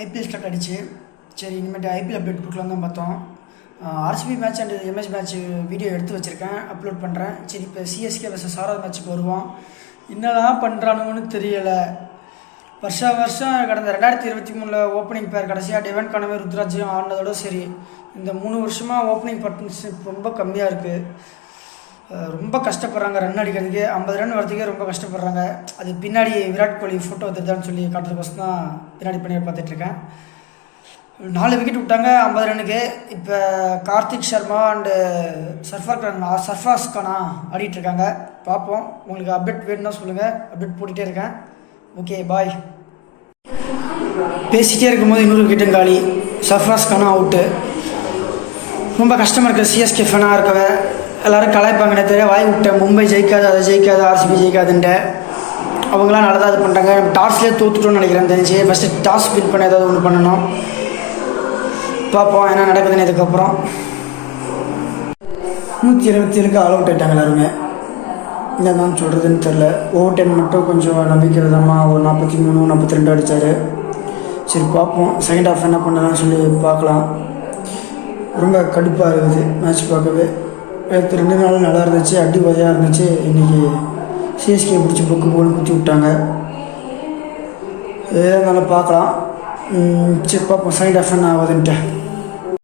IPL start ஆகிடுச்சு. சரி, இனிமேட்டு ஐபிஎல் அப்டேட் கொடுக்கலாம் தான் பார்த்தோம். RCB match and MS match video எடுத்து வச்சுருக்கேன், அப்லோட் பண்ணுறேன். சரி, இப்போ சிஎஸ்கே வர்சஸ் ஆர்ஆர் மேட்ச்சுக்கு வருவோம். என்னதான் பண்ணுறானுங்கன்னு தெரியலை. வருஷம் கடந்த 2023 ஓப்பனிங் பேர் கடைசியாக டெவன் கானவே ருத்ராஜையும் ஆடினதோட சரி, இந்த 3 வருஷமாக ஓப்பனிங் பார்ட்னர்ஷிப் ரொம்ப கம்மியாக இருக்குது. ரொம்ப கஷ்டப்படுறாங்க. ரன் அடிக்கிறதுக்கே 50 ரன் வரதுக்கே ரொம்ப கஷ்டப்படுறாங்க. அது பின்னாடி விராட் கோலி ஃபோட்டோ எடுத்துதான்னு சொல்லி காட்டுறதுக்கோசம் தான் பின்னாடி பண்ணி பார்த்துட்ருக்கேன். 4 விக்கெட் விட்டாங்க 50 ரன்னுக்கு. இப்போ கார்த்திக் சர்மா அண்டு சர்ஃபாஸ் கானா ஆடிட்டுருக்காங்க. பார்ப்போம். உங்களுக்கு அப்டேட் வேணும்னா சொல்லுங்கள், அப்டேட் போட்டுகிட்டே இருக்கேன். ஓகே, பாய். பேசிகிட்டே இருக்கும்போது இன்னொரு விக்கெட்டும் காலி. சர்ஃபாஸ் கானா அவுட்டு. ரொம்ப கஷ்டமாக இருக்குது. சிஎஸ்கே ஃபேனாக இருக்கவே எல்லோரும் கலாய்ப்பாங்கன்னே தெரிய வாய் விட்டேன். மும்பை ஜெயிக்காது, அதை ஜெயிக்காது, ஆர்சிபி ஜெயிக்காதுன்ட்டு. அவங்களாம் நல்லா தான் இது பண்ணுறாங்க. டாஸ்லேயே தோற்றுட்டோன்னு நினைக்கிறேன். தெரிஞ்சு ஃபஸ்ட்டு டாஸ் வின் பண்ண ஏதாவது ஒன்று பண்ணணும். பார்ப்போம் என்ன நடக்குதுன்னு. இதுக்கப்புறம் 177க்கு ஆல் அவுட் ஆகிட்டாங்க எல்லாருமே. என்னதான் சொல்கிறதுன்னு தெரில. ஓவர் டைம் மட்டும் கொஞ்சம் நம்பிக்கை விதமாக ஒரு 43 42 அடித்தார். சரி, பார்ப்போம் செகண்ட் ஹாஃப் என்ன பண்ணலாம்னு சொல்லி பார்க்கலாம். ரொம்ப கடுப்பாக இருக்குது மேட்ச் பார்க்கவே. 2 நாள் நல்லா இருந்துச்சு, அடி வதையாக இருந்துச்சு. இன்றைக்கி சிஎஸ்கே பிடிச்சி பொக்கு போன்னு குத்தி விட்டாங்க. எதாக இருந்தாலும் பார்க்கலாம். சரி, பார்ப்போம் செகண்ட் ஹாஃப் என்ன ஆகுதுன்ட்டு.